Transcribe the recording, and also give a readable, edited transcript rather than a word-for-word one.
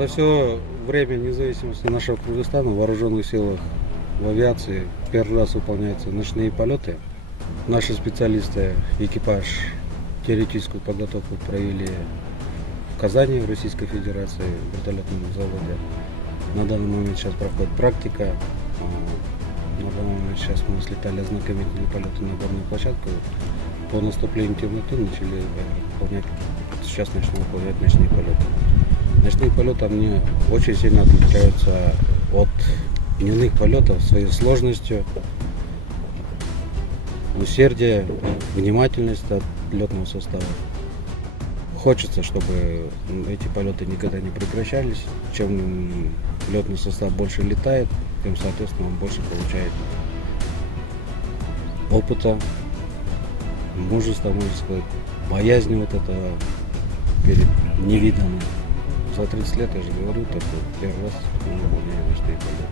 За все время независимости нашего Кыргызстана в вооруженных силах, в авиации первый раз выполняются ночные полеты. Наши специалисты, экипаж, теоретическую подготовку провели в Казани, Российской Федерации, в вертолетном заводе. На данный момент сейчас проходит практика. На данный момент сейчас мы слетали ознакомительные полеты на горную площадку. По наступлению темноты начали выполнять, сейчас начнем выполнять ночные полеты. Ночные полеты мне очень сильно отличаются от дневных полетов своей сложностью, усердие, внимательность от летного состава. Хочется, чтобы эти полеты никогда не прекращались. Чем летный состав больше летает, тем, соответственно, он больше получает опыта, мужества, можно сказать, боязни вот этого перед невиданным. За 30 лет, я же говорю, только первый раз мы выполняем ночные полеты.